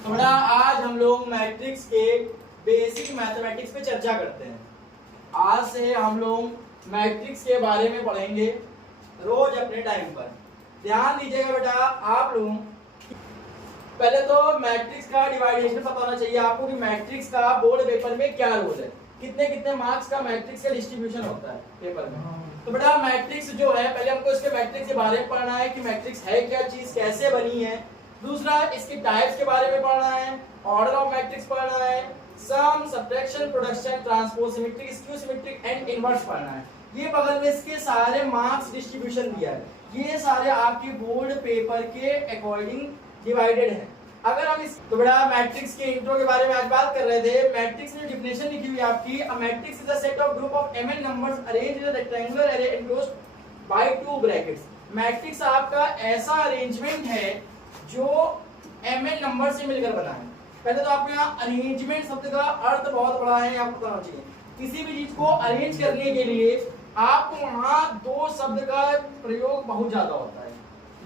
तो बेटा आज हम लोग मैट्रिक्स के बेसिक मैथमेटिक्स पे चर्चा करते हैं। आज से हम लोग मैट्रिक्स के बारे में पढ़ेंगे रोज अपने टाइम पर। ध्यान दीजिएगा बेटा, आप लोग पहले तो मैट्रिक्स का डिवाइडेशन पता होना चाहिए आपको कि मैट्रिक्स का बोर्ड पेपर में क्या रोल है, कितने कितने मार्क्स का मैट्रिक्स का डिस्ट्रीब्यूशन होता है पेपर में। तो बेटा मैट्रिक्स जो है, पहले हमको इसके मैट्रिक्स के बारे में पढ़ना है कि मैट्रिक्स है क्या चीज, कैसे बनी है। दूसरा इसके टाइप्स के बारे में पढ़ना है, ऑर्डर ऑफ मैट्रिक्स पढ़ना है, sum, subtraction, production, transpose, symmetric, skew symmetric and inverse पढ़ना है। ये बगल में इसके सारे मार्क्स डिस्ट्रीब्यूशन दिया है, ये सारे आपके बोर्ड पेपर के अकॉर्डिंग डिवाइडेड है। अगर हम इस तो बड़ा मैट्रिक्स के इंट्रो के बारे में आज बात कर रहे थे। मैट्रिक्स में डेफिनेशन लिखी हुई है आपकी, a matrix is a set of group of mn numbers arranged in a rectangular array enclosed by two brackets. Matrix आपका ऐसा अरेंजमेंट है जो mn नंबर से मिलकर बना है। पहले तो आपको यहाँ अरेंजमेंट शब्द का अर्थ बहुत बड़ा है, आपको पता होना चाहिए। किसी भी चीज को अरेंज करने के लिए आपको वहां दो शब्द का प्रयोग बहुत ज्यादा होता है,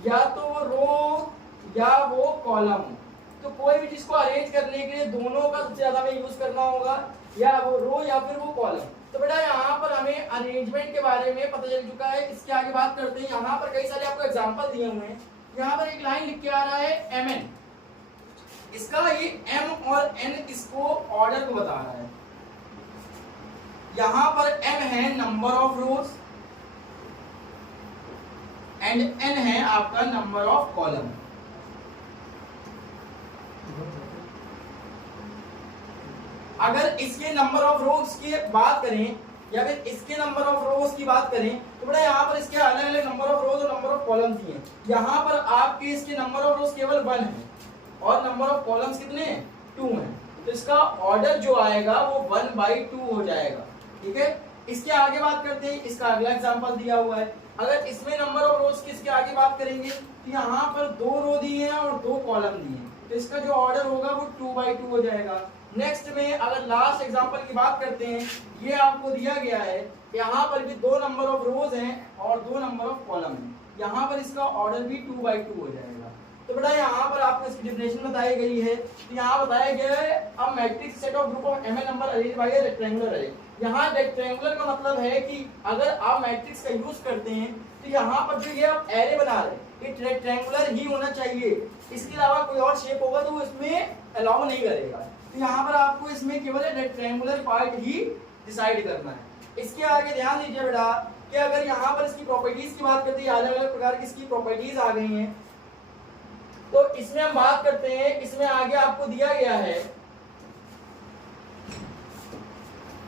या तो वो रो या वो कॉलम। तो कोई भी चीज को अरेंज करने के लिए दोनों का सबसे ज्यादा हमें यूज करना होगा, या वो रो या फिर वो कॉलम। तो बेटा यहाँ पर हमें अरेंजमेंट के बारे में पता चल चुका है। इसके आगे बात करते हैं। यहाँ पर कई सारे आपको एग्जांपल दिए हुए हैं। यहाँ पर एक लाइन लिख के आ रहा है mn, इसका ये m और n इसको ऑर्डर को बता रहा है। यहाँ पर m है number of rose and n है आपका नंबर ऑफ कॉलम। अगर इसके नंबर ऑफ रोज की बात करें या फिर इसके नंबर ऑफ रोज की बात करें तो बड़ा यहाँ पर इसके अलग अलग नंबर ऑफ रोज और नंबर ऑफ कॉलम्स दिए हैं। यहाँ पर आपके इसके नंबर ऑफ रोज केवल 1 है और नंबर ऑफ कॉलम्स कितने 2 हैं। तो इसका ऑर्डर जो आएगा वो 1/2 हो जाएगा। ठीक है, इसके आगे बात करते हैं। इसका अगला एग्जांपल दिया हुआ है। अगर इसमें नंबर ऑफ रोज की इसके आगे बात करेंगे तो यहाँ पर 2 रो दिए हैं और 2 कॉलम दिए हैं, तो इसका जो ऑर्डर होगा वो 2/2 हो जाएगा। नेक्स्ट में अगर लास्ट एग्जांपल की बात करते हैं, ये आपको दिया गया है, यहाँ पर भी 2 नंबर ऑफ रोज हैं और 2 नंबर ऑफ कॉलम हैं, यहाँ पर इसका ऑर्डर भी 2/2 हो जाएगा। तो बेटा यहाँ पर आपको इसकी डेफिनेशन बताई गई है। तो यहाँ बताया गया है a matrix set of group of mn number arranged bye a rectangular अरे। यहाँ रेक्टेंगुलर का मतलब है कि अगर आप मैट्रिक्स का यूज करते हैं तो यहाँ पर जो ये आप एरे बना रहे हैं ये रेक्टेंगुलर ही होना चाहिए। इसके अलावा कोई और शेप होगा तो इसमें अलाउ नहीं करेगा। तो यहाँ पर आपको इसमें केवल रेक्टेंगुलर पार्ट ही डिसाइड करना है। इसके आगे ध्यान दीजिए बेटा कि अगर यहाँ पर इसकी प्रॉपर्टीज की बात करते हैं, अलग अलग प्रकार की इसकी प्रॉपर्टीज आ गई हैं, तो इसमें हम बात करते हैं। इसमें आगे आपको दिया गया है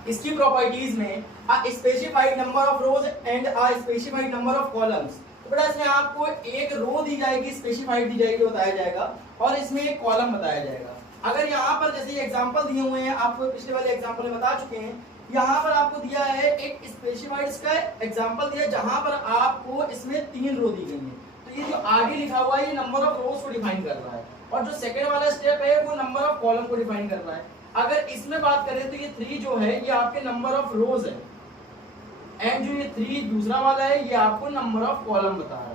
इसकी प्रॉपर्टीज में a specified number of rose and a specified number of columns. तो बेटा इसमें आपको एक रो दी जाएगी, स्पेसिफाइड दी जाएगी, बताया जाएगा, और इसमें एक कॉलम बताया जाएगा। अगर यहाँ पर जैसे एग्जांपल दिए हुए हैं, आपको पिछले वाले एग्जांपल में बता चुके हैं, यहाँ पर आपको दिया है एक स्पेसिफाइड इसका एग्जांपल दिया जहां पर आपको इसमें 3 रो दी गई है। तो ये जो आगे लिखा हुआ है ये नंबर ऑफ रोज को डिफाइन कर रहा है, और जो सेकंड वाला स्टेप है वो नंबर ऑफ कॉलम को डिफाइन कर रहा है। अगर इसमें बात करें तो ये 3 जो है ये आपके नंबर ऑफ रोज है, एंड जो ये 3 दूसरा वाला है ये आपको नंबर ऑफ कॉलम बता रहा है।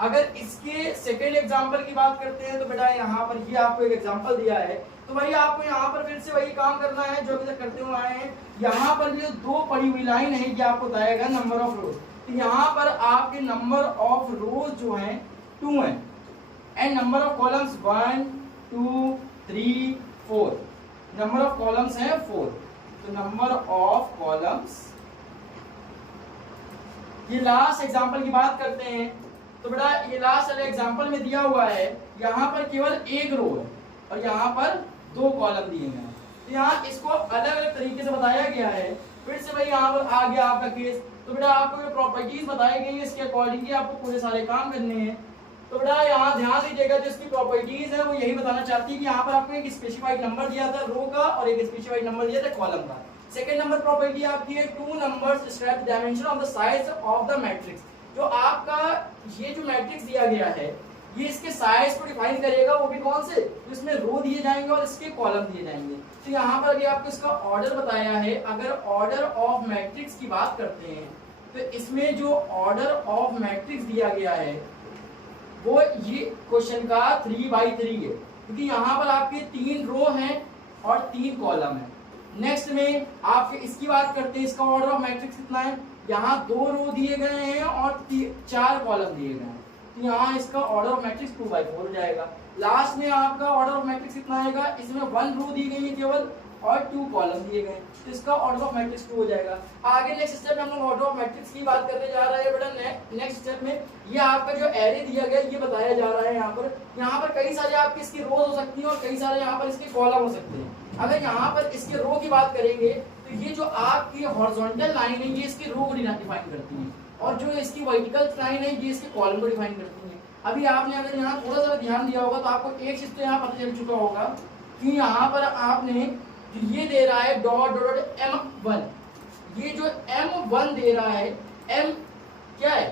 अगर इसके सेकंड एग्जांपल की बात करते हैं तो बेटा यहाँ पर ये आपको एक एग्जांपल दिया है, तो वही आपको यहाँ पर फिर से वही काम करना है जो अभी तक करते हुए आए हैं। यहाँ पर जो 2 पड़ी हुई लाइन है ये आपको बताएगा नंबर ऑफ रोज। तो यहाँ पर आपके नंबर ऑफ रोज जो है 2 है and number of columns 1 2 3 4, number of columns है 4। तो नंबर ऑफ कॉलम्स, ये लास्ट एग्जांपल की बात करते हैं तो बेटा ये लास्ट वाले एग्जांपल में दिया हुआ है, यहाँ पर केवल 1 रो है और यहाँ पर 2 कॉलम दिए हैं। तो यहाँ इसको अलग अलग तरीके से बताया गया है। फिर से भाई यहाँ पर आ गया आपका केस। तो बेटा आपको ये प्रॉपर्टीज बताई गई है, इसके अकॉर्डिंग आपको पूरे सारे काम करने हैं। तो बेटा यहाँ ध्यान दीजिएगा, जो इसकी प्रॉपर्टीज है वो यही बताना चाहती है कि यहाँ पर आपको एक स्पेसिफाइड नंबर दिया था रो का और एक स्पेसिफाइड नंबर दिया था कॉलम का। सेकंड नंबर प्रॉपर्टी आपकी है 2 numbers stretch dimension of the size of the matrix. जो आपका ये जो मैट्रिक्स दिया गया है ये इसके साइज को डिफाइन करेगा, वो भी कौन से, इसमें रो दिए जाएंगे और इसके कॉलम दिए जाएंगे। तो यहाँ पर अभी आपको इसका ऑर्डर बताया है। अगर ऑर्डर ऑफ मैट्रिक्स की बात करते हैं तो इसमें जो ऑर्डर ऑफ मैट्रिक्स दिया गया है वो ये क्वेश्चन का 3/3 है, क्योंकि यहाँ पर आपके 3 रो हैं और 3 कॉलम है। नेक्स्ट में आप इसकी बात करते हैं, इसका ऑर्डर ऑफ मैट्रिक्स कितना है, यहाँ 2 रो दिए गए हैं और 4 कॉलम दिए गए हैं, तो यहाँ इसका ऑर्डर ऑफ मैट्रिक्स 2/4 हो जाएगा। लास्ट में आपका ऑर्डर ऑफ मैट्रिक्स कितना आएगा, इसमें 1 रो दी गई है केवल और 2 कॉलम दिए गए, तो इसका ऑर्डर ऑफ मैट्रिक्स 2 हो जाएगा। आगे नेक्स्ट स्टेप में हम लोग ऑर्डर ऑफ मैट्रिक्स की बात करने जा रहे हैं बेटा। नेक्स्ट स्टेप में ये आपका जो एरे दिया गया ये बताया जा रहा है। यहाँ पर कई सारे आपके इसकी रोज हो सकती हैं और कई सारे यहाँ पर इसके कॉलम हो सकते हैं। अगर यहाँ पर इसके रो की बात करेंगे तो ये जो आपकी हॉरिजॉन्टल लाइन है ये इसकी रो को डिफाइन करती है, और जो इसकी वर्टिकल लाइन है ये इसके कॉलम को डिफाइन करती है। अभी आपने अगर यहाँ थोड़ा सा ध्यान दिया होगा तो आपको एक चीज तो यहाँ पता चल चुका होगा कि यहाँ पर आपने ये दे रहा है डॉट डॉट M1, ये जो M1 दे रहा है, M क्या है,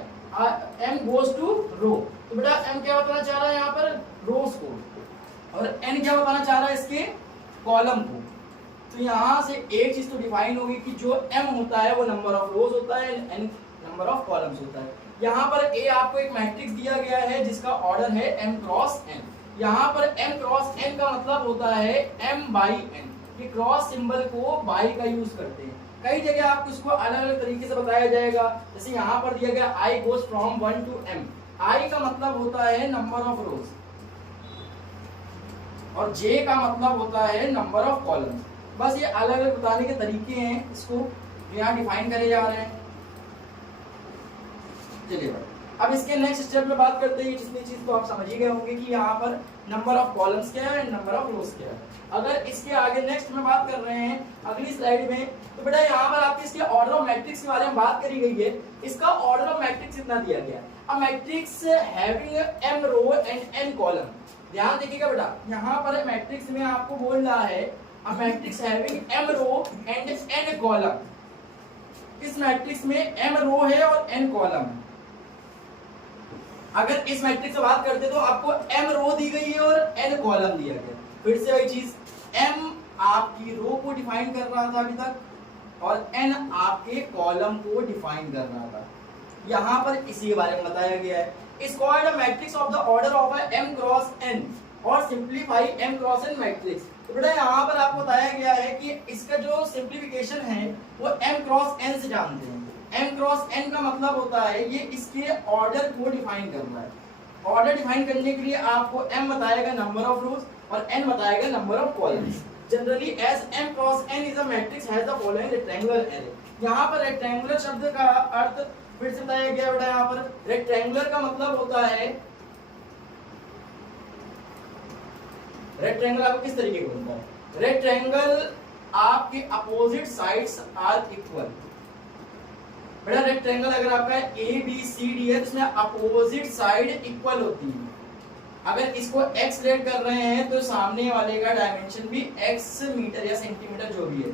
M गोज टू रो, तो बेटा M क्या बताना चाह रहा है यहाँ पर, रोज को, और N क्या बताना चाह रहा है इसके कॉलम को। तो यहाँ से एक चीज तो डिफाइन होगी कि जो M होता है वो नंबर ऑफ रोज होता है, N नंबर ऑफ कॉलम्स होता है। यहाँ पर A आपको एक मैट्रिक्स दिया गया है जिसका ऑर्डर है M क्रॉस N। यहाँ पर M क्रॉस N का मतलब होता है M/N, ये क्रॉस सिंबल को बाई का यूज करते हैं। कई जगह आपको इसको अलग अलग तरीके से बताया जाएगा, जैसे यहाँ पर दिया गया I goes from 1 to M। I का मतलब होता है नंबर ऑफ रोज और J का मतलब होता है नंबर ऑफ कॉलम्स। बस ये अलग अलग बताने के तरीके हैं, इसको यहाँ डिफाइन करे जा रहे हैं। चलिए अब इसके नेक्स्ट स्टेप में बात करते हैं, जितनी चीज तो आप समझ ही गए होंगे कि यहाँ पर नंबर ऑफ कॉलम्स क्या है, नंबर ऑफ रोज क्या है। अगर इसके आगे नेक्स्ट में बात कर रहे हैं अगली स्लाइड में, तो बेटा यहाँ पर आपके इसके ऑर्डर ऑफ मैट्रिक्स के बारे में बात करी गई है। इसका ऑर्डर ऑफ मैट्रिक्स इतना दिया गया है, a matrix having m row and n column. ध्यान देखिएगा बेटा, यहाँ पर मैट्रिक्स में आपको बोल रहा है a matrix having m row and n column. इस मैट्रिक्स में m रो है और n कॉलम है। अगर इस मैट्रिक्स से बात करते तो आपको m रो दी गई है और n कॉलम दिया गया। फिर से वही चीज, m आपकी रो को डिफाइन कर रहा था अभी तक और n आपके कॉलम को डिफाइन कर रहा था। यहाँ पर इसी के बारे में बताया गया है। इस called a matrix of the order of m cross n और simplify m cross n matrix. तो बेटा यहाँ पर आपको बताया गया है कि इसका जो सिंप्लीफिकेशन है वो m क्रॉस n से जानते हैं। m क्रॉस n का मतलब होता है ये इसके ऑर्डर को डिफाइन कर रहा है। ऑर्डर डिफाइन करने के लिए आपको m बताएगा नंबर ऑफ रोज और n बताएगा number of columns. Generally as m cross n is a matrix has the following rectangular array. यहाँ पर रेक्टेंगुलर शब्द का अर्थ फिर से बताया गया बेटा। यहाँ पर रेक्टेंगुलर का मतलब होता है, रेक्टेंगल आपको किस तरीके का बनता है, रेक्टेंगल आपके अपोजिट साइड्स आर इक्वल। बेटा रेक्टेंगल अगर आपका ABCD है तो उसमें अपोजिट साइड इक्वल होती है। अगर इसको x लेट कर रहे हैं तो सामने वाले का डायमेंशन भी x मीटर या सेंटीमीटर जो भी है।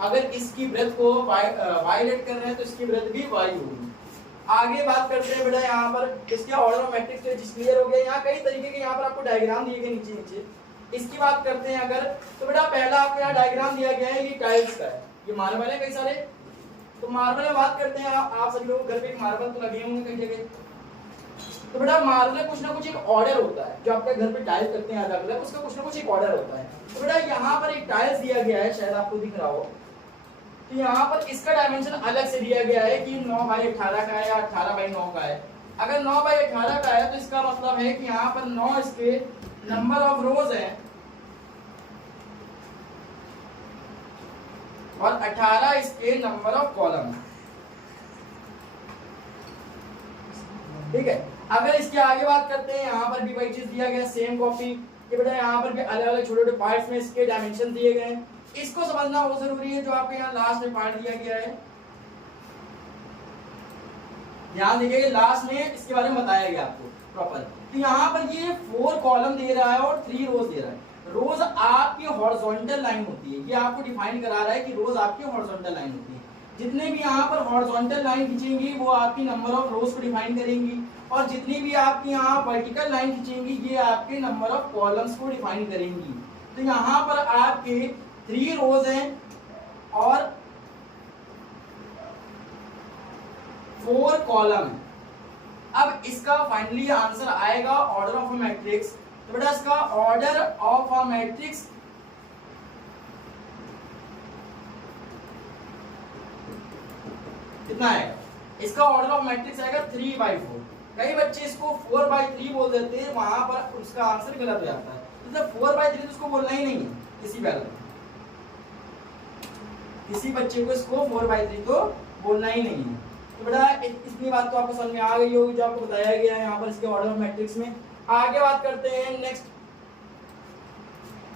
अगर इसकी ब्रेथ को y लेट कर रहे हैं तो इसकी ब्रेथ भी y होगी। आगे बात करते हैं बेटा यहाँ पर इसके ऑर्डर ऑफ मैट्रिक्स क्लियर हो गया। यहाँ कई तरीके के यहाँ पर आपको डायग्राम दिए गए नीचे नीचे। इसकी बात करते हैं अगर, तो बेटा पहला आपको यहाँ डायग्राम दिया गया है, ये टाइल्स का है, ये मार्बल है कई सारे। तो मार्बल में बात करते हैं, आप सभी लोग घर पे मार्बल तो लगे होंगे कई जगह। तो बेटा मार्बल में कुछ ना कुछ एक ऑर्डर होता है, जो आपके घर पे टाइल्स करते हैं अलग अलग, उसका कुछ ना कुछ एक ऑर्डर होता है। तो बेटा यहाँ पर एक टाइल्स दिया गया है, शायद आपको दिख रहा हो। तो यहाँ पर इसका डायमेंशन अलग से दिया गया है कि 9/18 का है या 18/9 का है। अगर 9/18 का है तो इसका मतलब है कि यहाँ पर 9 इसके नंबर ऑफ रोज है और 18 इसके नंबर ऑफ कॉलम। ठीक है, अगर इसके आगे बात करते हैं, यहाँ पर भी वही चीज दिया गया, सेम कॉपी कि बेटा यहाँ पर भी अलग अलग छोटे छोटे पार्ट्स में इसके डायमेंशन दिए गए हैं। इसको समझना बहुत जरूरी है, जो आपको यहाँ लास्ट में पार्ट दिया गया है। ध्यान देखिए लास्ट में इसके बारे में बताया गया आपको प्रॉपर। तो यहाँ पर ये 4 कॉलम दे रहा है और 3 रोज दे रहा है। रोज आपकी हॉरिजॉन्टल लाइन होती है, ये आपको डिफाइन करा रहा है कि रोज आपकी हॉरिजॉन्टल लाइन होती है। जितने भी यहाँ पर हॉरिजॉन्टल लाइन खींचेंगी वो आपकी नंबर ऑफ रोज को डिफाइन करेंगी, और जितनी भी आपकी यहाँ वर्टिकल लाइन खींचेंगी ये आपके नंबर ऑफ कॉलम्स को डिफाइन करेंगी। तो यहाँ पर आपके 3 रोज हैं और 4 कॉलम है। अब इसका फाइनली आंसर आएगा ऑर्डर ऑफ अ मैट्रिक्स। तो बेटा इसका ऑर्डर ऑफ अ मैट्रिक्स कितना आएगा? इसका ऑर्डर ऑफ मैट्रिक्स आएगा 3/4। कई बच्चे इसको 4/3 बोल देते हैं, वहां पर उसका आंसर गलत हो जाता है। मतलब 4/3 तो उसको बोलना ही नहीं है किसी बैल किसी बच्चे को इसको 4/3 तो बोलना ही नहीं है। तो बेटा इतनी बात तो आपको समझ में आ गई होगी जो आपको बताया गया है यहाँ पर इसके ऑर्डर ऑफ मैट्रिक्स में। आगे बात करते हैं नेक्स्ट।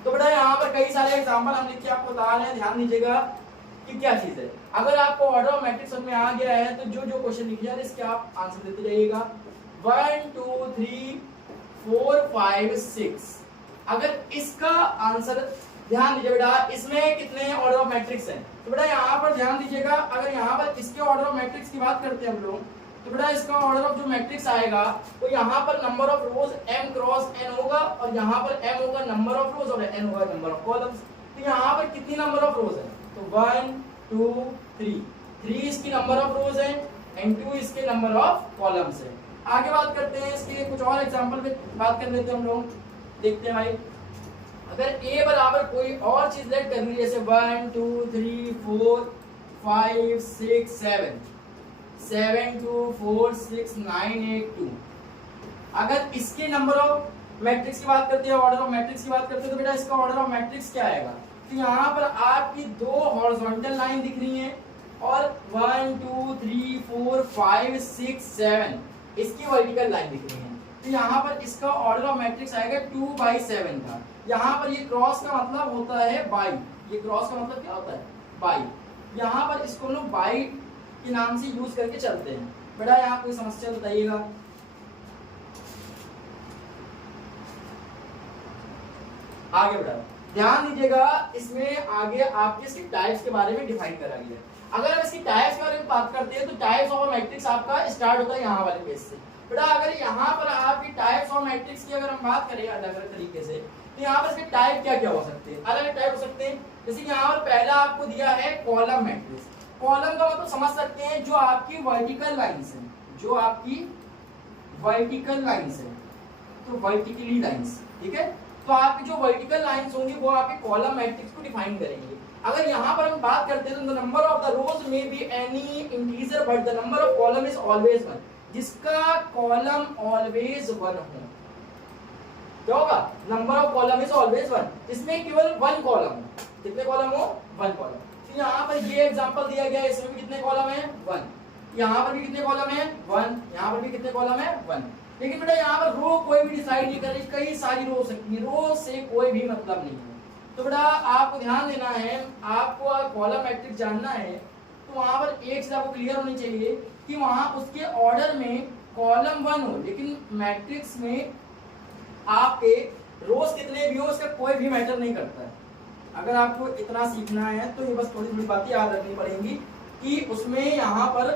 तो बेटा यहाँ पर कई सारे एग्जांपल हम लिख के आपको बता रहे हैं, ध्यान दीजिएगा कि क्या चीज है। अगर आपको ऑर्डर ऑफ मैट्रिक्स समझ में आ गया है तो जो जो क्वेश्चन लिखे जा रहे हैं इसके आप आंसर देते जाइएगा। 1 2 3 4 5 6। अगर इसका आंसर ध्यान दीजिए बेटा, इसमें कितने ऑर्डर ऑफ मैट्रिक्स हैं? तो बेटा यहाँ पर ध्यान दीजिएगा, अगर यहाँ पर इसके ऑर्डर ऑफ मैट्रिक्स की बात करते हैं हम लोग, तो बेटा इसका ऑर्डर ऑफ जो मैट्रिक्स आएगा तो यहाँ पर number of rose m cross n होगा और यहाँ पर m होगा नंबर ऑफ रोज और n होगा नंबर ऑफ कॉलम्स। तो यहाँ पर कितनी नंबर ऑफ रोज है? तो 1 2 3 3 इसकी नंबर ऑफ रोज है एंड 2 इसके नंबर ऑफ कॉलम्स है। आगे बात करते हैं इसके कुछ और एग्जांपल पे बात कर लेते हैं हम लोग। देखते हैं भाई, अगर a बराबर कोई और चीज लेट करनी है जैसे 1 2 3 4 5 6 7 7 2 4 6 9 8 2, अगर इसके नंबर ऑफ मैट्रिक्स की बात करते हैं, ऑर्डर ऑफ मैट्रिक्स की बात करते हैं, तो बेटा इसका ऑर्डर ऑफ मैट्रिक्स क्या आएगा? तो यहाँ पर आपकी दो हॉरिजॉन्टल लाइन दिख रही है और 1 2 3 4 5 6 7 इसकी वर्टिकल लाइन दिख रही है। तो यहाँ पर इसका ऑर्डर ऑफ मैट्रिक्स आएगा 2/7 का। यहाँ पर ये क्रॉस का मतलब होता है बाई, ये क्रॉस का मतलब क्या होता है? बाई। यहाँ पर इसको हम लोग बाई के नाम से यूज करके चलते हैं। बेटा यहाँ कोई समस्या बताइएगा? आगे बेटा ध्यान दीजिएगा, इसमें आगे आपके इसकी टाइप्स के बारे में डिफाइन करा गया है। अगर हम इसकी टाइप्स के बारे में बात करते हैं तो टाइप्स ऑफ मैट्रिक्स आपका स्टार्ट होता है यहाँ वाले पेज से। बेटा अगर यहाँ पर आपकी टाइप्स ऑफ मैट्रिक्स की अगर हम बात करें अलग अलग तरीके से, तो यहाँ पर इसके टाइप क्या क्या हो सकते हैं? अलग अलग टाइप हो सकते हैं। जैसे कि यहाँ पर पहला आपको दिया है कॉलम मैट्रिक्स। कॉलम का मतलब समझ सकते हैं जो आपकी वर्टिकल लाइंस है, जो आपकी वर्टिकल लाइंस है, तो वर्टिकली लाइंस, ठीक है। तो आपकी जो वर्टिकल लाइंस होंगी वो आपके कॉलम मैट्रिक्स को डिफाइन करेंगे। अगर यहाँ पर हम बात करते हैं तो the number of the rows may be any integer but the number of column is always 1, जिसका कॉलम ऑलवेज 1 हो। क्या होगा? Number of column is always 1, जिसमें केवल 1 कॉलम हो। कितने कॉलम हो? 1 कॉलम। तो यहाँ पर ये एग्जांपल दिया गया है, इसमें भी कितने कॉलम है? 1। यहाँ पर भी कितने कॉलम है? 1। यहाँ पर भी कितने कॉलम है? 1। लेकिन बेटा यहाँ पर रो कोई भी डिसाइड नहीं कर रही, कई सारी रो हो सकती है, रो से कोई भी मतलब नहीं है। तो बेटा आपको ध्यान देना है, आपको अगर कॉलम मैट्रिक्स जानना है तो वहां पर एक चीज आपको क्लियर होनी चाहिए कि वहां उसके ऑर्डर में कॉलम 1 हो, लेकिन मैट्रिक्स में आपके रोज कितने भी हो उसका कोई भी मैटर नहीं करता है। अगर आपको इतना सीखना है तो ये बस थोड़ी थोड़ी बातें याद रखनी पड़ेंगी कि उसमें यहाँ पर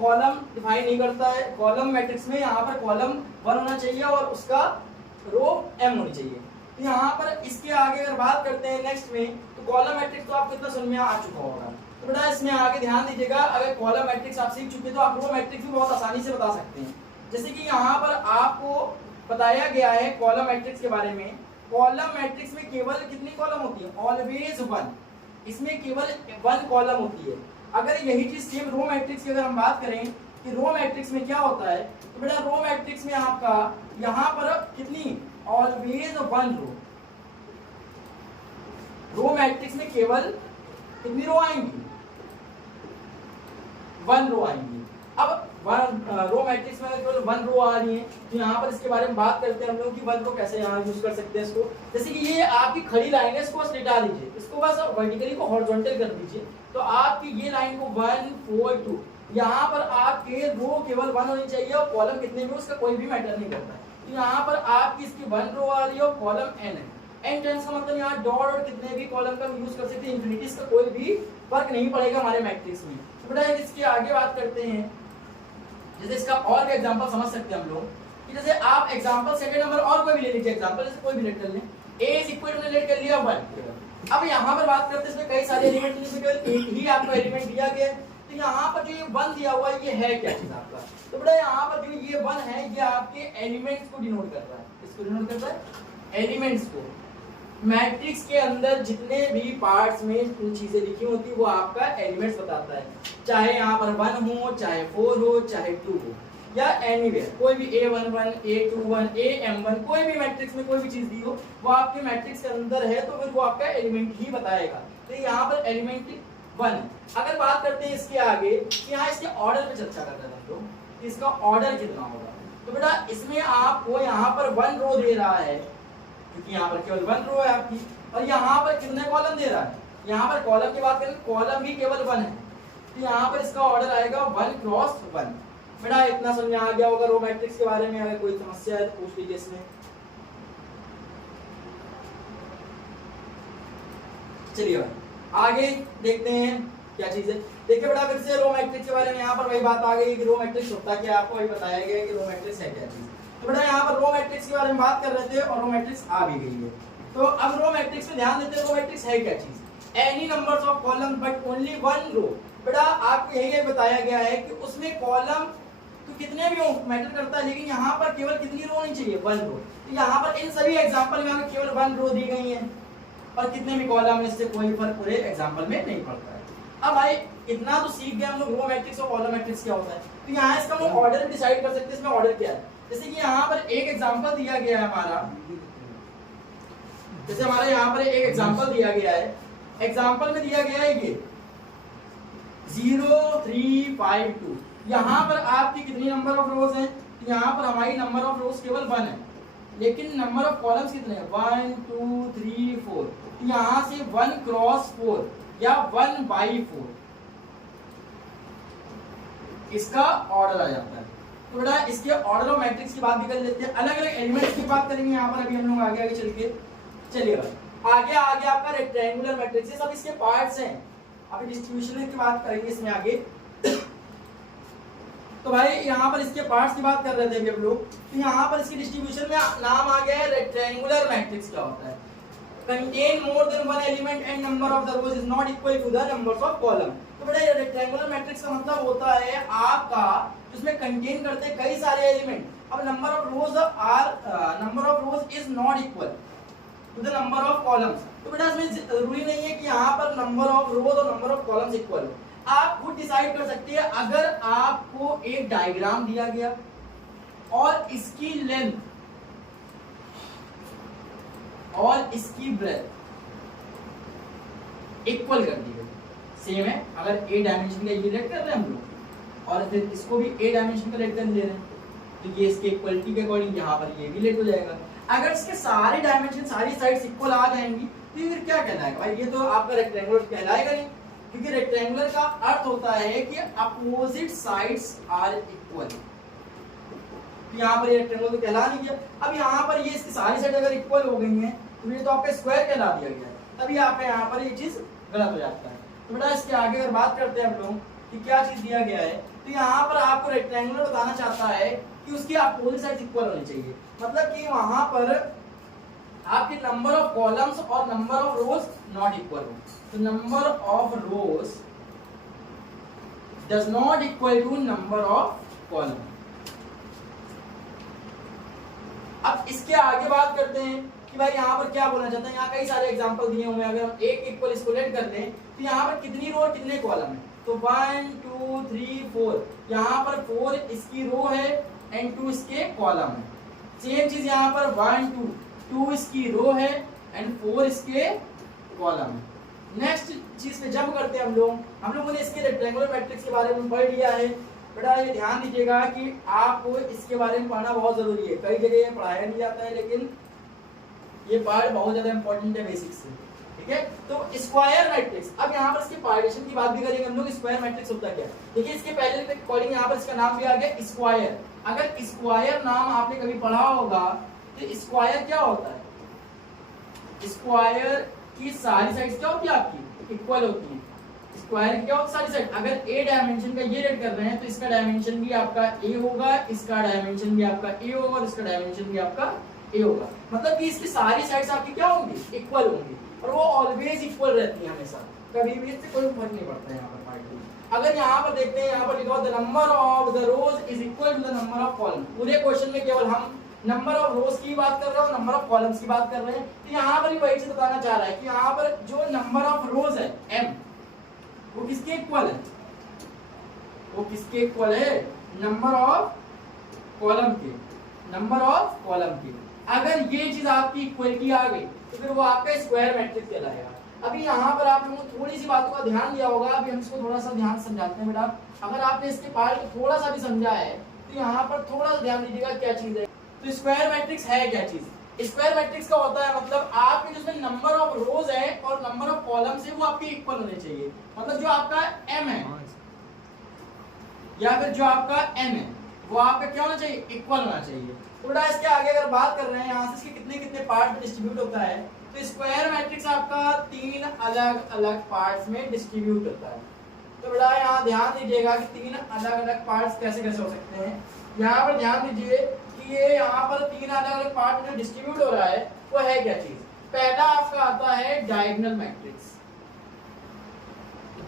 कॉलम डिफाइन नहीं करता है। कॉलम मैट्रिक्स में यहाँ पर कॉलम 1 होना चाहिए और उसका रो m होनी चाहिए। तो यहाँ पर इसके आगे अगर बात करते हैं नेक्स्ट में, तो कॉलम मैट्रिक्स तो आपको इतना समझ में आ चुका होगा। तो बेटा इसमें आगे ध्यान दीजिएगा, अगर कॉलम मैट्रिक्स आप सीख चुके तो आप रो मैट्रिक्स भी बहुत आसानी से बता सकते हैं। जैसे कि यहाँ पर आपको बताया गया है कॉलम मैट्रिक्स के बारे में। कॉलम मैट्रिक्स में केवल कितनी कॉलम होती है? ऑलवेज 1। इसमें केवल 1 कॉलम होती है। अगर यही चीज सेम रो मैट्रिक्स की अगर हम बात करें कि रो मैट्रिक्स में क्या होता है, तो बेटा रो मैट्रिक्स में आपका यहाँ पर कितनी? ऑलवेज 1 रो। रो मैट्रिक्स में केवल कितनी रो आएंगी? 1 रो आएंगी। अब रो मैट्रिक्स में केवल 1 रो आ रही है तो यहाँ पर इसके बारे में बात करते हैं हम लोग कि 1 रो कैसे यहाँ यूज कर सकते हैं इसको। जैसे कि ये आपकी खड़ी लाइन है, इसको बस लिटा दीजिए, इसको बस वर्टिकली को हॉरिजॉन्टल कर दीजिए, तो आपकी ये लाइन को 1 4 2, यहाँ पर आपके रो केवल 1 होनी चाहिए और कॉलम कितने भी उसका कोई भी मैटर नहीं करता है। तो यहाँ पर आपकी इसकी 1 रो आ रही है और कॉलम n है। n टेंस का मतलब यहाँ डॉट और कितने भी कॉलम का यूज कर सकते हैं, इंफिनिटीज का कोई भी फर्क नहीं पड़ेगा हमारे मैट्रिक्स में। तो बेटा इसके आगे बात करते हैं, जैसे इसका और भी एग्जांपल समझ सकते हैं हम लोग कि जैसे आप एग्जांपल सेकंड नंबर और कोई भी ले लीजिए, एग्जांपल जैसे कोई भी लेट कर लें, a इज इक्वल टू लेट कर लिया 1। अब यहाँ पर बात करते हैं इसमें कई सारे एलिमेंट हैं, केवल एक ही आपको एलिमेंट दिया गया है, तो यहाँ पर जो ये 1 दिया हुआ है ये है क्या चीज आपका? तो बेटा यहाँ पर जो ये 1 है ये आपके एलिमेंट्स को डिनोट कर रहा है। इसको डिनोट करता है एलिमेंट्स को। मैट्रिक्स के अंदर जितने भी पार्ट्स में चीजें लिखी होती है वो आपका एलिमेंट्स बताता है, चाहे यहाँ पर 1 हो, चाहे 4 हो, चाहे 2 हो, या एनीवेयर कोई भी A11, A21, AM1 कोई भी मैट्रिक्स में कोई भी चीज दी हो वो आपके मैट्रिक्स के अंदर है तो फिर वो आपका एलिमेंट ही बताएगा। तो यहाँ पर एलिमेंट 1। अगर बात करते हैं इसके आगे, यहाँ इसके ऑर्डर पे चर्चा करते हैं हम लोग, इसका ऑर्डर कितना होगा। तो बेटा इसमें आपको यहाँ पर 1 रो दे रहा है क्योंकि यहाँ पर केवल 1 रो है आपकी, और यहाँ पर कितने कॉलम दे रहा है, यहाँ पर कॉलम की बात करें कॉलम भी केवल 1 है, तो यहाँ पर इसका ऑर्डर आएगा 1 क्रॉस 1। बेटा इतना समझ आ गया होगा रो मैट्रिक्स के बारे में। अगर कोई समस्या है तो पूछ लीजिए इसमें। चलिए आगे देखते हैं क्या चीज है। देखिए बेटा फिर से रो मैट्रिक्स के बारे में यहाँ पर वही बात आ गई कि रो मैट्रिक्स होता क्या, आपको वही बताया गया कि रो मैट्रिक्स है क्या चीज। तो बेटा यहाँ पर रो मैट्रिक्स के बारे में बात कर रहे थे और रो मैट्रिक्स आ भी गई है। तो अब रो मैट्रिक्स में ध्यान देते हैं रो मैट्रिक्स है क्या चीज। Any numbers of column but only 1 रो। बेटा आपको यही बताया गया है कि उसमें कॉलम तो कितने भी हो मैटर करता है, लेकिन यहाँ पर केवल कितनी रो होनी चाहिए, 1 रो। तो यहाँ पर इन सभी एग्जांपल में हमें केवल 1 रो दी गई है और कितने भी कॉलम है इससे कोई फर्क पूरे एग्जांपल में नहीं पड़ता है। अब भाई इतना तो सीख गए हम लोग रो मैट्रिक्स और कॉलम मैट्रिक्स क्या होता है। तो यहाँ इसका हम ऑर्डर डिसाइड कर सकते हैं, इसमें ऑर्डर क्या है। जैसे कि यहाँ पर एक एग्जांपल दिया गया है हमारा, जैसे हमारे यहाँ पर एक एग्जांपल दिया गया है। एग्जांपल में दिया गया है ये 0 3 5 2। यहाँ पर आपकी कितनी नंबर ऑफ रोज हैं, यहाँ पर हमारी नंबर ऑफ रोज केवल 1 है, लेकिन नंबर ऑफ कॉलम्स कितने हैं 1 2 3 4। यहाँ से 1 क्रॉस 4 या 1/4 इसका ऑर्डर आ जाता है। तो बेटा इसके ऑर्डर ऑफ मैट्रिक्स की बात भी कर लेते हैं, अलग अलग एलिमेंट्स की बात करेंगे यहाँ पर अभी हम लोग आगे आगे चल के। चलिए आगे आपका रेक्टेंगुलर मैट्रिक्स, ये सब इसके पार्ट्स हैं। अभी डिस्ट्रीब्यूशन की बात करेंगे इसमें आगे। तो भाई यहाँ पर इसके पार्ट्स की बात कर रहे थे अभी हम लोग। तो यहाँ पर इसकी डिस्ट्रीब्यूशन में नाम आ गया है रेक्टेंगुलर मैट्रिक्स। क्या होता है, contain more than 1 element and number of the rows is not equal to the numbers of column. तो बेटा ये रेक्टेंगुलर मैट्रिक्स का मतलब होता है आपका जिसमें कंटेन करते हैं कई सारे एलिमेंट। अब number of rows is not equal to the number of columns. तो बेटा इसमें जरूरी नहीं है कि यहाँ पर नंबर ऑफ रोज और नंबर ऑफ कॉलम्स इक्वल हो, आप खुद डिसाइड कर सकते हैं। अगर आपको एक डायग्राम दिया गया और इसकी लेंथ और इसकी ब्रेथ इक्वल कर दी गई, सेम है, अगर a डायमेंशन का ये लेट कर रहे हैं हम लोग और फिर इसको भी a डायमेंशन का लेट कर ले रहे हैं, तो ये इसके इक्वलिटी के अकॉर्डिंग यहाँ पर ये भी लेट हो जाएगा। अगर इसके सारे डायमेंशन सारी साइड्स इक्वल आ जाएंगी तो फिर क्या कहलाएगा भाई, ये तो आपका रेक्टेंगुलर कहलाएगा नहीं, क्योंकि रेक्टेंगुलर का अर्थ होता है कि अपोजिट साइड्स आर इक्वल। यहाँ पर ये रेक्टेंगुलर तो कहला नहीं गया। अब यहाँ पर ये इसकी सारी साइड अगर इक्वल हो गई हैं तो ये तो आपका स्क्वायर कहला दिया गया है, तभी आपका यहाँ पर ये चीज गलत हो जाता है। तो बेटा इसके आगे अगर बात करते हैं हम लोग कि क्या चीज दिया गया है, तो यहाँ पर आपको रेक्टेंगुलर बताना चाहता है कि उसकी अपोजिट साइड इक्वल होनी चाहिए। मतलब कि वहां पर आपके नंबर ऑफ कॉलम्स और number of rows not equal हो। तो number of rows does not equal to number of column. अब इसके आगे बात करते हैं कि भाई यहाँ पर क्या बोलना चाहते हैं। यहाँ कई सारे एग्जांपल दिए हुए हैं, अगर हम एक इक्वल इसको लेट कर लें तो यहाँ पर कितनी रो और कितने कॉलम है, तो 1 2 3 4, यहाँ पर 4 इसकी रो है एंड 2 इसके कॉलम है। सेम चीज यहाँ पर 1 2 इसकी रो है एंड 4 इसके कॉलम है। नेक्स्ट चीज पे जंप करते हैं हम लोगों ने इसके रेक्टेंगुलर मैट्रिक्स के बारे में पढ़ लिया है। बेटा ये ध्यान दीजिएगा कि आपको इसके बारे में पढ़ना बहुत जरूरी है, कई जगह ये पढ़ाया नहीं जाता है, लेकिन ये पार्ट बहुत ज्यादा इंपॉर्टेंट है बेसिक्स से, ठीक है। तो स्क्वायर मैट्रिक्स, अब यहाँ पर इसके पार्टीशन की बात भी करेंगे हम लोग। स्क्वायर मैट्रिक्स होता क्या है, देखिए इसके पहले के अकॉर्डिंग यहाँ पर इसका नाम भी आ गया स्क्वायर। अगर स्क्वायर नाम आपने कभी पढ़ा होगा तो स्क्वायर क्या होता है, स्क्वायर की सारी साइड्स क्या होती है आपकी इक्वल होती है। स्क्वायर क्या होता है सारी साइड, अगर ए डायमेंशन का ये रेड कर रहे हैं तो इसका डायमेंशन भी आपका ए होगा, इसका डायमेंशन भी आपका ए होगा और इसका डायमेंशन भी आपका ए होगा। मतलब कि इसकी सारी साइड्स आपकी क्या होंगी, इक्वल होंगी। और वो ऑलवेज इक्वल रहती है हमेशा, कभी भी इससे कोई फर्क नहीं पड़ता है यहाँ पर पार्ट में। अगर यहाँ पर देखते हैं, यहाँ पर लिखा the number of the rows is equal to the number of column, पूरे क्वेश्चन में केवल हम नंबर ऑफ रोज की बात कर रहे हैं और नंबर ऑफ कॉलम्स की बात कर रहे हैं। तो यहाँ पर भी वही चीज बताना चाह रहा है कि यहाँ पर जो नंबर ऑफ रोज है m, वो किसके इक्वल है, वो किसके इक्वल है, नंबर ऑफ कॉलम के, नंबर ऑफ कॉलम के। अगर ये चीज आपकी इक्वलिटी आ गई तो फिर वो आपका स्क्वायर मैट्रिक्स कहलाएगा। अभी यहाँ पर आप लोगों ने थोड़ी सी बातों का ध्यान दिया होगा, अभी हम इसको थोड़ा सा ध्यान समझाते हैं बेटा। अगर आपने इसके पार्ट को थोड़ा सा भी समझा है तो यहाँ पर थोड़ा सा ध्यान दीजिएगा क्या चीज है। तो स्क्वायर मैट्रिक्स है क्या चीज, स्क्वायर मैट्रिक्स का होता है मतलब आपके जिसमें नंबर ऑफ रोज है और नंबर ऑफ कॉलम्स है वो आपके इक्वल होने चाहिए। मतलब जो आपका m है या फिर जो आपका n है वो आपका क्या होना चाहिए, इक्वल होना चाहिए। तो बेटा इसके आगे अगर बात कर रहे हैं यहाँ से इसके कितने कितने पार्ट में डिस्ट्रीब्यूट होता है, तो स्क्वायर मैट्रिक्स आपका 3 अलग अलग पार्ट्स में डिस्ट्रीब्यूट होता है। तो बेटा यहाँ ध्यान दीजिएगा कि 3 अलग अलग पार्ट्स कैसे कैसे हो सकते हैं। यहाँ पर ध्यान दीजिए कि ये यहाँ पर 3 अलग अलग पार्ट में डिस्ट्रीब्यूट हो रहा है, वो है क्या चीज। पहला आपका आता है डायगोनल मैट्रिक्स,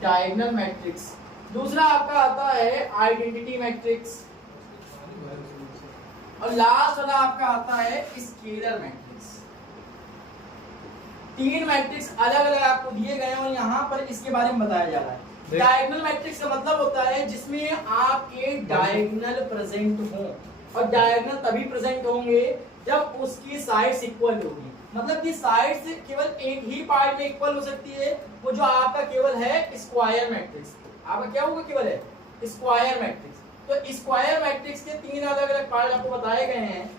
डायगोनल मैट्रिक्स। दूसरा आपका आता है आइडेंटिटी मैट्रिक्स और लास्ट वाला आपका आता है स्केलर मैट्रिक्स। 3 मैट्रिक्स अलग अलग आपको दिए गए हैं और यहाँ पर इसके बारे में बताया जा रहा है। डायगोनल मैट्रिक्स का मतलब होता है जिसमें आपके डायगोनल प्रेजेंट हो, और डायगोनल तभी प्रेजेंट होंगे जब उसकी साइड्स इक्वल होगी। मतलब कि साइड्स केवल एक ही पार्ट में इक्वल हो सकती है, वो जो आपका केवल है स्क्वायर मैट्रिक्स। आपका क्या होगा, केवल है स्क्वायर मैट्रिक्स। तो स्क्वायर मैट्रिक्स के 3 अलग अलग पार्ट आपको बताए गए हैं,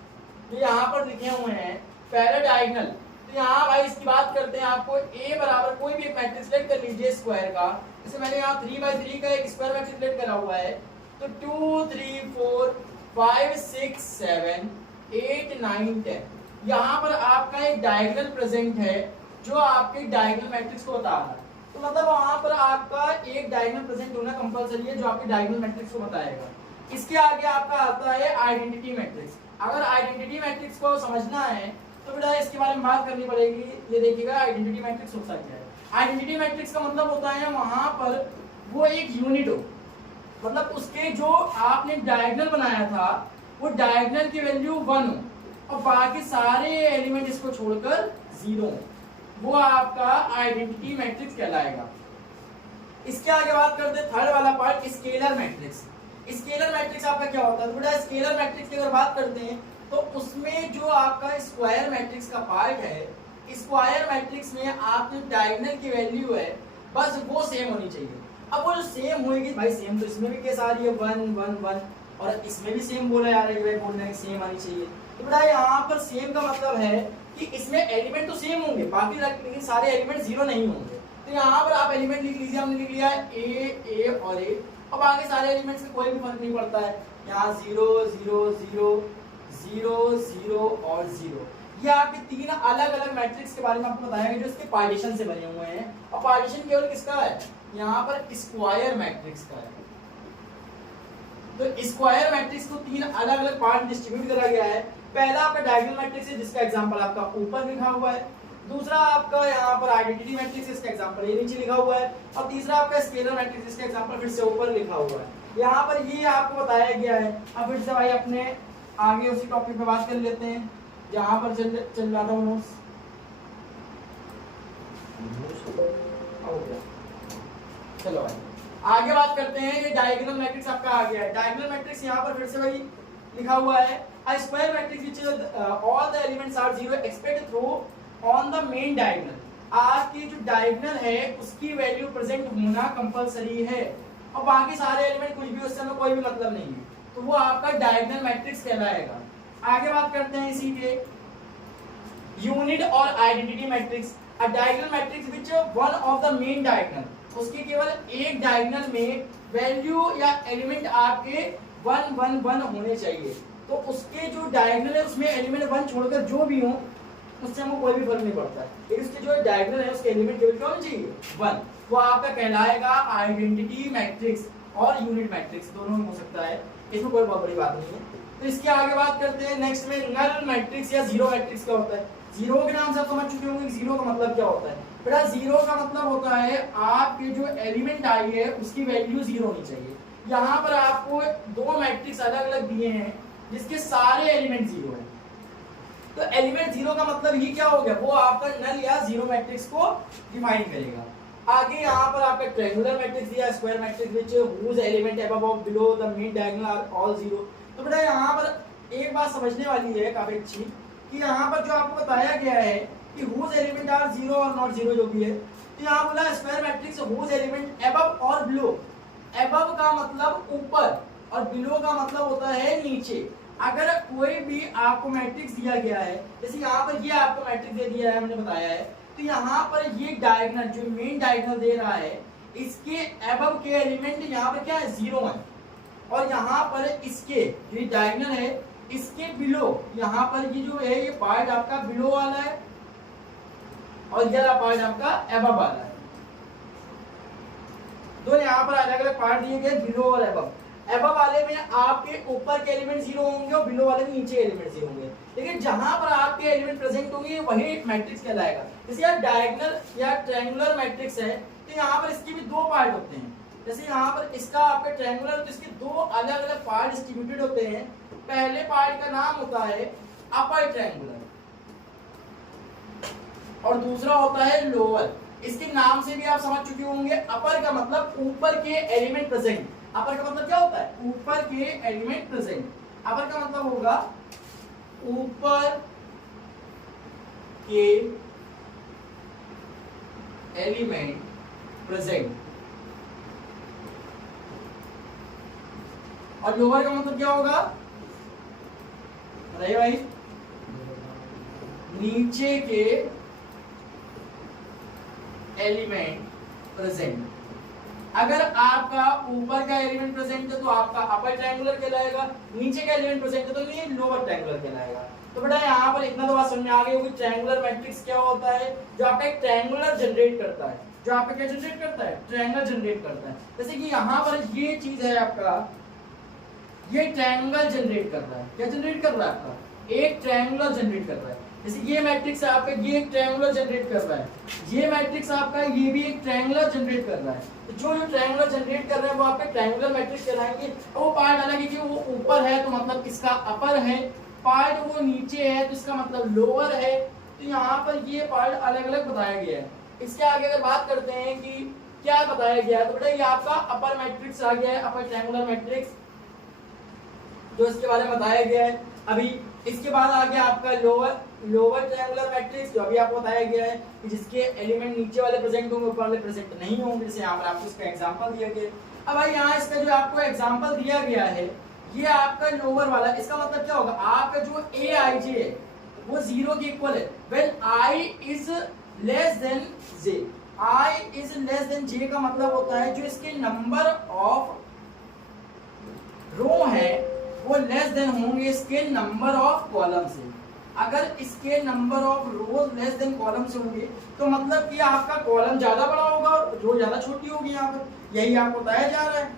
जो यहाँ पर लिखे हुए हैं। पहला डायगोनल, तो यहाँ भाई इसकी बात करते हैं। आपको a बराबर कोई भी एक मैट्रिक्स लेट कर लीजिए स्क्वायर का, जैसे मैंने यहाँ 3/3 का एक स्क्वायर मैट्रिक्स लेट करा हुआ है। तो 2 3 4 5 6 7 8 9 10 यहाँ पर आपका एक डायगोनल प्रेजेंट है जो आपके डायगोनल मैट्रिक्स को बता रहा है। तो मतलब वहां पर आपका एक डायगोनल प्रेजेंट होना कंपलसरी है जो आपके डायगोनल मैट्रिक्स को बताएगा। इसके आगे आपका आता है आइडेंटिटी मैट्रिक्स। अगर आइडेंटिटी मैट्रिक्स को समझना है तो बेटा इसके बारे में बात करनी पड़ेगी। ये देखिएगा आइडेंटिटी मैट्रिक्स होता क्या है। आइडेंटिटी मैट्रिक्स का मतलब होता है वहां पर वो एक यूनिट हो, मतलब उसके जो आपने डायगोनल बनाया था वो डायगोनल की वैल्यू 1 हो और बाकी सारे एलिमेंट इसको छोड़कर 0 हो, वो आपका आइडेंटिटी मैट्रिक्स कहलाएगा। इसके आगे बात करते हैं थर्ड वाला part, scalar matrix. Scalar matrix आपका क्या होता है, थोड़ा स्केलर मैट्रिक्स की अगर बात करते हैं तो उसमें जो आपका स्क्वायर मैट्रिक्स का पार्ट है, स्क्वायर मैट्रिक्स में आपकी डायगोनल की वैल्यू है बस वो सेम होनी चाहिए। अब वो जो सेम होगी भाई, सेम तो इसमें भी केस आ रही है 1 1 1 और इसमें भी सेम बोला जा रहा है, बोल रहे हैं सेम आनी चाहिए। तो बेटा यहाँ पर सेम का मतलब है कि इसमें एलिमेंट तो सेम होंगे, बाकी लेकिन सारे एलिमेंट 0 नहीं होंगे। तो यहाँ पर आप एलिमेंट लिख लीजिए, हमने लिख लिया है ए और ए, और बाकी सारे एलिमेंट्स में कोई भी फर्क नहीं पड़ता है। यहाँ 0 0 0 0 0 और 0, ये आपके 3 अलग अलग मैट्रिक्स के बारे में आपको बताया गया जो इसके पार्टीशन से बने हुए हैं। और पार्टीशन केवल किसका है, यहाँ पर स्क्वायर मैट्रिक्स का है। तो स्क्वायर मैट्रिक्स को 3 अलग अलग पार्ट डिस्ट्रीब्यूट करा गया है। पहला आपका डायगोनल मैट्रिक्स है जिसका एग्जांपल आपका ऊपर लिखा हुआ है। दूसरा आपका यहाँ पर आइडेंटिटी मैट्रिक्स, इसका एग्जांपल ये नीचे लिखा हुआ है। और तीसरा आपका स्केलर मैट्रिक्स, इसका एग्जांपल फिर से ऊपर लिखा हुआ है। यहाँ पर ये आपको बताया गया है। अब फिर से भाई अपने आगे उसी टॉपिक पे बात कर लेते हैं जहाँ पर चल रहा था नोट्स। चलो भाई आगे बात करते हैं। ये डायगोनल मैट्रिक्स आपका आ गया है। डायगोनल मैट्रिक्स यहाँ पर फिर से वही लिखा हुआ है, a square matrix which is all the elements are 0 except through on the main diagonal। आपकी जो डायगोनल है उसकी वैल्यू प्रेजेंट होना कंपलसरी है और बाकी सारे एलिमेंट कुछ भी उससे में कोई भी मतलब नहीं है, तो वो आपका डायगोनल मैट्रिक्स कहलाएगा। आगे बात करते हैं इसी के यूनिट और identity matrix. A diagonal matrix which one of the main diagonal, उसकी केवल एक डायगोनल में वैल्यू या एलिमेंट आपके 1 1 1 होने चाहिए। तो उसके जो डायगोनल है उसमें एलिमेंट 1 छोड़कर जो भी हो उससे हमको कोई भी फर्क नहीं पड़ता है, लेकिन उसके जो डायगोनल है उसके एलिमेंट केवल क्या होने चाहिए 1, वो आपका कहलाएगा आइडेंटिटी मैट्रिक्स। और यूनिट मैट्रिक्स दोनों में हो सकता है, इसमें कोई बहुत बड़ी बात नहीं है। तो इसके आगे बात करते हैं नेक्स्ट में नल मैट्रिक्स या जीरो मैट्रिक्स क्या होता है। जीरो के नाम से आप समझ चुके होंगे जीरो का मतलब क्या होता है। बेटा जीरो का मतलब होता है आपके जो एलिमेंट आई है उसकी वैल्यू जीरो होनी चाहिए। यहाँ पर आपको दो मैट्रिक्स अलग अलग दिए हैं जिसके सारे एलिमेंट जीरो हैं, तो एलिमेंट जीरो का मतलब ही क्या हो गया, वो आपका नल या जीरो मैट्रिक्स को डिफाइन करेगा। आगे यहाँ पर आपका ट्रायंगुलर मैट्रिक्स दिया, square matrix which whose element above और below the main diagonal are all zero. तो बेटा यहाँ पर एक बात समझने वाली है काफी अच्छी कि यहाँ पर जो आपको बताया गया है कि हुज एलिमेंट आर जीरो और नॉट जीरो जो भी है, तो यहाँ बोला square matrix whose element above और बिलो। अबव का मतलब ऊपर और बिलो का मतलब होता है नीचे। अगर कोई भी आपको मैट्रिक्स दिया गया है, जैसे यहाँ पर ये आपको मैट्रिक्स दे दिया है हमने बताया है, तो यहाँ पर ये डायगोनल जो मेन डायगोनल दे रहा है इसके अबव के एलिमेंट यहाँ पर क्या है जीरो है, और यहाँ पर इसके ये डायगोनल है इसके बिलो यहाँ पर ये जो है ये पार्ट आपका बिलो वाला है और ये पार्ट आपका अबव वाला है। तो यहाँ पर अलग अलग पार्ट दिए गए बिलो और अबव। अबव वाले में आपके ऊपर के एलिमेंट जीरो होंगे और बिलो वाले में नीचे एलिमेंट जीरो होंगे, लेकिन जहां पर आपके एलिमेंट प्रेजेंट होंगे वही मैट्रिक्स कहलाएगा। जैसे यार डायगोनल या ट्रायंगुलर मैट्रिक्स है तो यहाँ पर इसके भी दो पार्ट होते हैं। जैसे यहाँ पर इसका आपका ट्रायंगुलर तो इसके दो अलग अलग पार्ट डिस्ट्रीब्यूटेड होते हैं। पहले पार्ट का नाम होता है अपर ट्रायंगुलर और दूसरा होता है लोअर। इसके नाम से भी आप समझ चुके होंगे, अपर का मतलब ऊपर के एलिमेंट प्रेजेंट। अपर का मतलब क्या होता है, ऊपर के एलिमेंट प्रेजेंट। अपर का मतलब होगा ऊपर के एलिमेंट प्रेजेंट, और लोअर का मतलब क्या होगा बताइए भाई, नीचे के एलिमेंट प्रेजेंट। अगर आपका ऊपर का एलिमेंट प्रेजेंट है तो आपका अपर ट्रायंगुलर कहलाएगा, नीचे का एलिमेंट प्रेजेंट है तो ये लोअर ट्रायंगुलर कहलाएगा। तो बेटा यहाँ पर इतना तो बात समझ में आ गई होगी ट्रायंगुलर मैट्रिक्स क्या होता है, जो आपका एक ट्रायंगुलर जनरेट करता है, जो आपका क्या जनरेट करता है, ट्रायंगल जनरेट करता है। जैसे कि यहाँ पर ये चीज है आपका, ये ट्रायंगल जनरेट कर रहा है। क्या जनरेट कर रहा है आपका, एक ट्रायंगुलर जनरेट कर रहा है। जैसे ये मैट्रिक्स है आपका, ये एक ट्रायंगुलर जनरेट कर रहा है, ये मैट्रिक्स आपका ये भी एक ट्रायंगुलर जनरेट कर रहा है। तो जो ट्रायंगुलर जनरेट कर रहे हैं वो आपके ट्रायंगुलर मैट्रिक्स कहलाएंगे। वो पार्ट अलग है कि वो ऊपर है तो मतलब इसका अपर है, पार्ट वो नीचे है तो इसका मतलब लोअर है। तो यहाँ पर ये पार्ट अलग अलग बताया गया है। इसके आगे अगर बात करते हैं कि क्या बताया गया है, तो बेटा ये आपका अपर मैट्रिक्स आ गया है, अपर ट्रायंगुलर मैट्रिक्स जो इसके बारे में बताया गया है। अभी इसके बाद आ गया आपका लोअर ट्रायंगुलर मैट्रिक्स, जो अभी आपको बताया गया है कि जिसके एलिमेंट नीचे वाले प्रेजेंट होंगे ऊपर वाले प्रेजेंट नहीं होंगे। जैसे यहाँ पर आपको इसका एग्जांपल दिया गया। अब भाई यहाँ इसका जो आपको एग्जांपल दिया गया है ये आपका लोअर वाला, इसका मतलब क्या होगा, आपका जो ए आई जे है वो जीरो के इक्वल है when i is less than j. I is less than j का मतलब होता है जो इसके नंबर ऑफ रो है वो लेस देन होंगे इसके नंबर ऑफ कॉलम से। अगर इसके number of rose less than column से होंगे तो मतलब कि आपका कॉलम ज्यादा बड़ा होगा और रो ज्यादा छोटी होगी। यहाँ पर यही आपको बताया जा रहा है।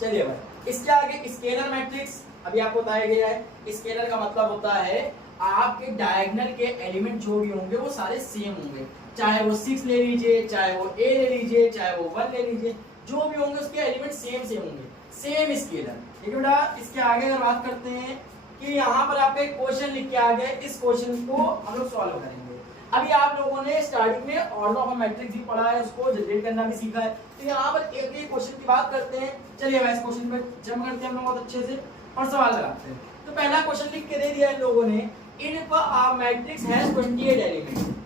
चलिए भाई इसके आगे स्केलर मैट्रिक्स अभी आपको बताया गया है। स्केलर का मतलब होता है आपके डायगोनल के एलिमेंट जो भी होंगे वो सारे सेम होंगे, चाहे वो 6 ले लीजिए, चाहे वो ए ले लीजिए, चाहे वो 1 ले लीजिए, जो भी होंगे उसके एलिमेंट सेम सेम होंगे, सेम स्केलर। ठीक है बेटा। इसके आगे अगर बात करते हैं कि यहाँ पर आपका एक क्वेश्चन लिख के आ गया, इस क्वेश्चन को हम लोग सॉल्व करेंगे। अभी आप लोगों ने स्टार्टिंग में ऑर्डर ऑफ मैट्रिक्स भी पढ़ा है, उसको जनरेट करना भी सीखा है। तो यहाँ पर एक एक क्वेश्चन की बात करते हैं। चलिए मैं इस क्वेश्चन पे जम करते हैं हम लोग बहुत अच्छे से और सवाल लगाते हैं। तो पहला क्वेश्चन लिख के दे दिया इन लोगों ने, if a matrix has 28 element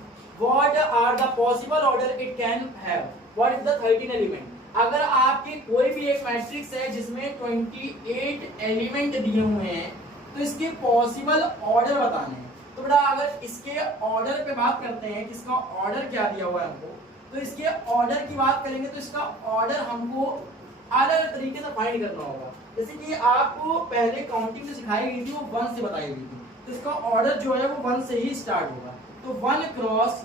what are the possible order it can have, what is the 13 element. अगर आपकी कोई भी एक मैट्रिक्स है जिसमें 28 एलिमेंट दिए हुए हैं तो इसके पॉसिबल ऑर्डर बताने हैं। तो बेटा अगर इसके ऑर्डर पे बात करते हैं कि इसका ऑर्डर क्या दिया हुआ है हमको, तो इसके ऑर्डर की बात करेंगे तो इसका ऑर्डर हमको अलग अलग तरीके से फाइंड करना होगा। जैसे कि आपको पहले काउंटिंग जो सिखाई गई थी वो 1 से बताई गई थी, तो इसका ऑर्डर जो है वो 1 से ही स्टार्ट होगा। तो 1 क्रॉस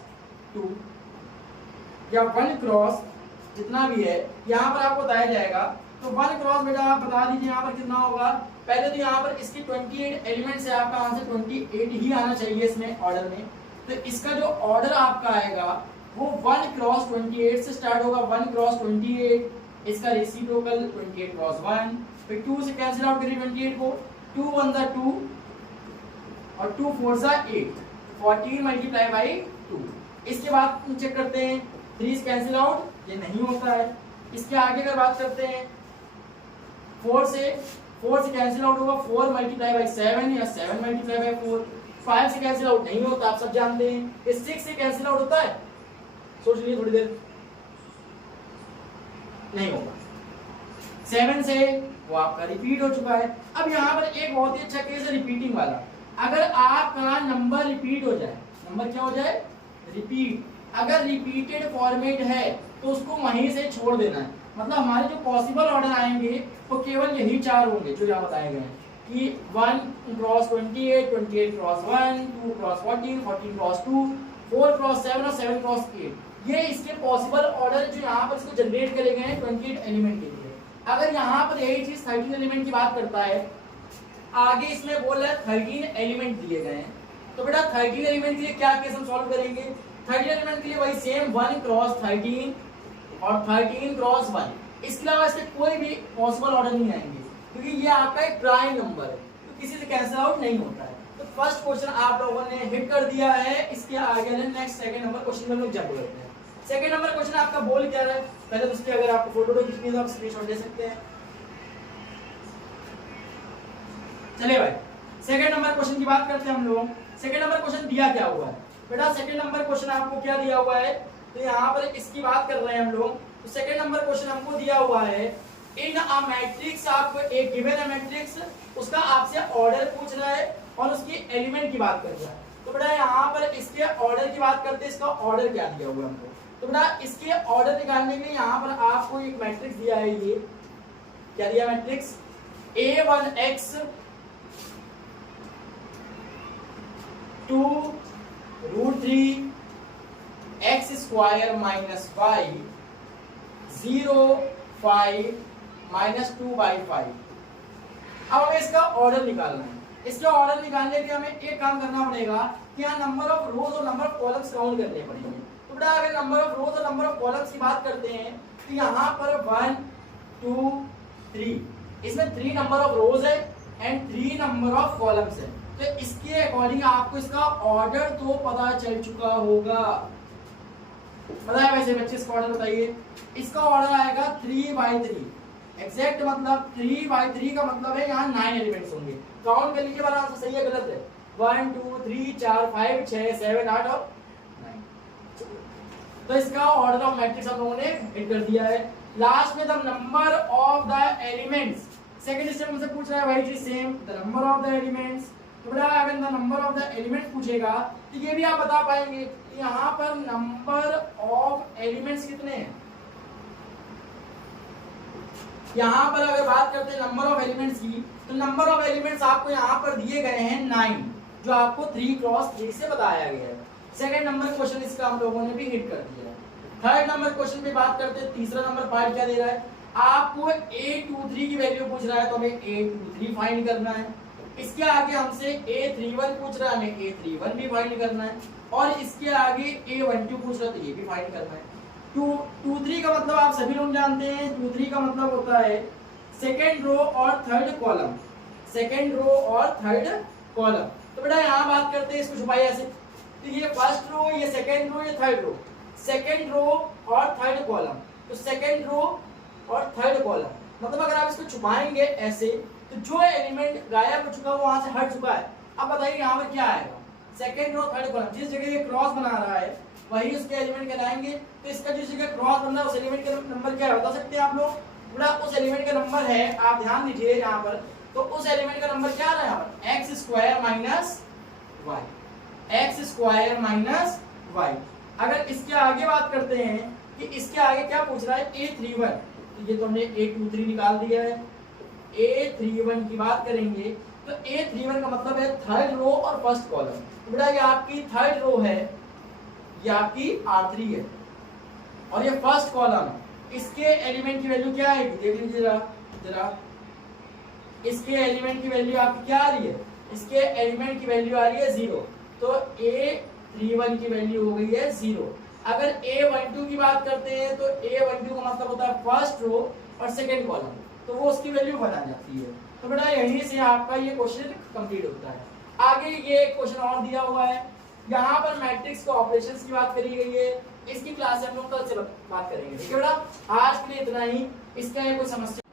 2 या 1 क्रॉस जितना भी है यहाँ पर आपको बताया जाएगा तो 1 क्रॉस बेटा आप बता दीजिए यहाँ पर कितना होगा। पहले तो यहाँ पर इसकी 28 एलिमेंट से आपका आंसर 28 ही आना चाहिए इसमें ऑर्डर में। तो इसका जो ऑर्डर आपका आएगा वो 1 क्रॉस 28 से स्टार्ट होगा। 1 क्रॉस 28, इसका रेसिप्रोकल 28 क्रॉस 1, फिर 2 से कैंसिल आउट करिए 28 को, 2 1 जा 2 और 2 4 जा 8, 14 मल्टीप्लाई बाई 2। इसके बाद चेक करते हैं 3 से कैंसिल आउट, ये नहीं होता है। इसके आगे अगर बात करते हैं 4 से कैंसिल आउट होगा 4 मल्टीप्लाई बाई 7 या 7 मल्टीप्लाई बाई 4। 5 से कैंसिल आउट नहीं होता, आप सब जानते हैं। इस 6 से कैंसिल आउट होता है, सोच लीजिए थोड़ी देर, नहीं होगा। 7 से वो आपका रिपीट हो चुका है। अब यहाँ पर एक बहुत ही अच्छा केस है रिपीटिंग वाला। अगर आपका नंबर रिपीट हो जाए, नंबर क्या हो जाए, रिपीट, अगर रिपीटेड फॉर्मेट है तो उसको वहीं से छोड़ देना है। मतलब हमारे जो पॉसिबल ऑर्डर आएंगे वो केवल यही 4 होंगे जो यहाँ बताए गए हैं कि 1 cross 28, 28 cross 1, 2 cross 14, 14 cross 2, 4 cross 7 और 7 क्रॉस 8। ये इसके पॉसिबल ऑर्डर जो यहाँ पर इसको जनरेट करे गए हैं 28 एलिमेंट के लिए। अगर यहाँ पर यही चीज 13 एलिमेंट की बात करता है, आगे इसमें बोल रहा है 13 एलिमेंट दिए गए हैं, तो बेटा 13 एलिमेंट के लिए क्या केस हम सॉल्व करेंगे। 13 एलिमेंट के लिए वही सेम 1 क्रॉस 13 और 13 क्रॉस 1। इसके अलावा इसके कोई भी पॉसिबल ऑर्डर नहीं आएंगे क्योंकि ये आपका एक प्राइम नंबर है, तो किसी से कैंसिल आउट नहीं होता है। तो फर्स्ट क्वेश्चन आप लोगों ने हिट कर दिया है। इसके आगे नेक्स्ट सेकंड नंबर क्वेश्चन में हम लोग जंप करते हैं। सेकंड नंबर क्वेश्चन आपका बोल क्या रहा है, पहले तो उसके अगर आपको फोटो खींचनी है तो आप स्क्रीनशॉट ले सकते हैं। चलिए भाई सेकंड नंबर क्वेश्चन की बात करते हैं हम लोग। सेकंड नंबर क्वेश्चन दिया क्या हुआ है बेटा, सेकंड नंबर क्वेश्चन आपको क्या दिया हुआ है, तो यहाँ पर इसकी बात कर रहे हैं हम लोग। तो सेकंड नंबर क्वेश्चन हमको दिया हुआ है इन अ मैट्रिक्स, आपको एक गिवन है मैट्रिक्स, उसका आपसे ऑर्डर पूछ रहा है और उसकी एलिमेंट की बात कर रहा है। तो बेटा यहाँ पर इसके ऑर्डर की बात करते हैं, इसका ऑर्डर क्या दिया हुआ है हमको। तो बेटा इसके ऑर्डर निकालने के लिए यहाँ पर आपको एक मैट्रिक्स दिया है, ये क्या दिया matrix, A1x 2√3 x square minus 5 0 5 minus 2/5। अब हमें इसका ऑर्डर निकालना है। इसका ऑर्डर निकालने के लिए हमें एक काम करना पड़ेगा कि यहाँ नंबर ऑफ रोज और नंबर ऑफ कॉलम्स काउंट करने पड़ेंगे। तो बेटा अगर नंबर ऑफ रोज और नंबर ऑफ कॉलम्स की बात करते हैं तो यहाँ पर 1 2 3, इसमें 3 नंबर ऑफ रोज है एंड 3 नंबर ऑफ कॉलम्स है। तो इसके अकॉर्डिंग आपको इसका ऑर्डर तो पता चल चुका होगा, पता है वैसे बच्चे इसका ऑर्डर बताइए। इसका ऑर्डर आएगा 3/3 एग्जैक्ट, मतलब 3/3 का मतलब है यहाँ 9 एलिमेंट्स होंगे। काउंट कर लीजिए वाला आंसर सही है गलत है, 1 2 3 4 5 6 7 8 और 9। तो इसका ऑर्डर ऑफ मैट्रिक्स हम लोगों ने हिट कर दिया है। लास्ट में the number of the elements, second step में से पूछ रहा है भाई जी same the number of the elements. तो बेटा अगर the number of the elements पूछेगा तो ये भी आप बता पाएंगे यहाँ पर नंबर ऑफ एलिमेंट्स कितने हैं। यहाँ पर अगर बात करते हैं नंबर ऑफ एलिमेंट्स की, तो नंबर ऑफ एलिमेंट्स आपको यहाँ पर दिए गए हैं 9, जो आपको 3 क्रॉस 3 से बताया गया है। सेकंड नंबर क्वेश्चन इसका हम लोगों ने भी हिट कर दिया है। थर्ड नंबर क्वेश्चन पे बात करते हैं, तीसरा नंबर पार्ट क्या दे रहा है, आपको A23 की वैल्यू पूछ रहा है तो हमें A23 फाइंड करना है। इसके आगे हमसे A31 पूछ रहा है, हमें A31 भी फाइंड करना है, और इसके आगे A12 पूछ रहा है तो ये भी फाइंड करना है। 23 का मतलब आप सभी लोग जानते हैं, 23 का मतलब होता है सेकेंड रो और थर्ड कॉलम, सेकेंड रो और थर्ड कॉलम। तो बेटा यहाँ बात करते हैं, इसको छुपाइए ऐसे, तो ये फर्स्ट रो, ये सेकेंड रो, ये थर्ड रो, सेकेंड रो और थर्ड कॉलम। तो सेकेंड रो और थर्ड कॉलम मतलब अगर आप इसको छुपाएंगे ऐसे तो जो एलिमेंट गायब हो चुका है वो वहां से हट चुका है। अब बताइए यहाँ पर क्या आएगा, सेकेंड रो थर्ड कॉलम, जिस जगह ये क्रॉस बना रहा है वही उसके एलिमेंट कहलाएंगे। तो इसका जिस जगह क्रॉस बन रहा है उस एलिमेंट का नंबर क्या है बता सकते हैं आप लोग, पूरा उस एलिमेंट का नंबर है, आप ध्यान दीजिए यहाँ पर, तो उस एलिमेंट का नंबर क्या आ रहा है यहाँ पर, x square minus y, x square minus y. अगर इसके आगे बात करते हैं कि इसके आगे क्या पूछ रहा है, A31, तो ये तो हमने A23 निकाल दिया है। A31 की बात करेंगे तो A31 का मतलब है थर्ड रो और फर्स्ट कॉलम। तो बेटा ये आपकी थर्ड रो है, ये आपकी R3 है और ये फर्स्ट कॉलम है। इसके एलिमेंट की वैल्यू क्या आएगी देख लीजिएगा, जरा इसके एलिमेंट की वैल्यू आपकी क्या आ रही है, इसके एलिमेंट की वैल्यू आ रही है 0, तो A31 की वैल्यू हो गई है 0। अगर A12 की बात करते हैं तो A12 का मतलब होता है फर्स्ट रो और सेकंड कॉलम, तो वो उसकी वैल्यू 1 आ जाती है। तो बेटा यहीं से आपका ये क्वेश्चन कंप्लीट होता है। आगे ये एक क्वेश्चन और दिया हुआ है, यहाँ पर मैट्रिक्स के ऑपरेशंस की बात करी गई है, इसकी क्लास हम लोग कल से बात करेंगे। ठीक है बेटा, आज के लिए इतना ही, इसका कोई समस्या